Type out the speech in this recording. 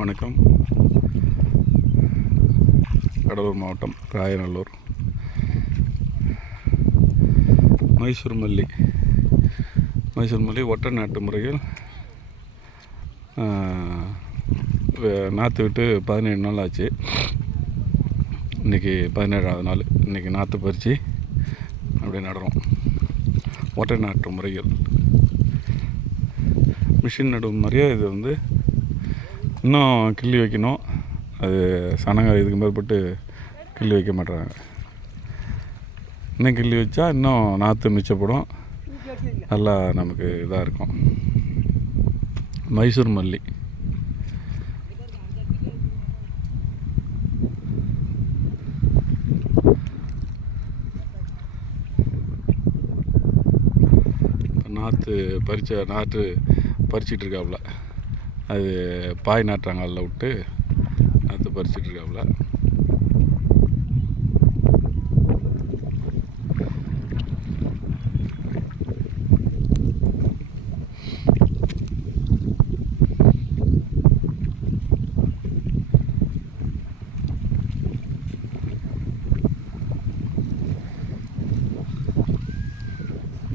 வணக்கம். கடலூர் மாவட்டம் ராயநல்லூர் மைசூர் மல்லி ஒற்றை நாட்டு முறையில் நாற்று விட்டு 17 நாள் ஆச்சு. இன்றைக்கி 17ஆவது நாள். இன்றைக்கி நாற்று பறித்து அப்படியே நடுறோம். ஒற்றை நாட்டு முறையில் மிஷின் நடும் மாதிரியே இது இன்னும் கிள்ளி வைக்கணும். அது சனங்க இதுக்கு மேற்பட்டு கிள்ளி வைக்க மாட்டாங்க. இன்னும் கிள்ளி வச்சா இன்னும் நாற்று மிச்சப்படும். நல்லா நமக்கு இதாக இருக்கும். மைசூர் மல்லி நாற்று பறிச்சிட்டு இருக்காப்புல. அது பாய் நாட்டுறாங்க, அதில் விட்டு நாற்று பறிச்சிட்டு இருக்காப்புல.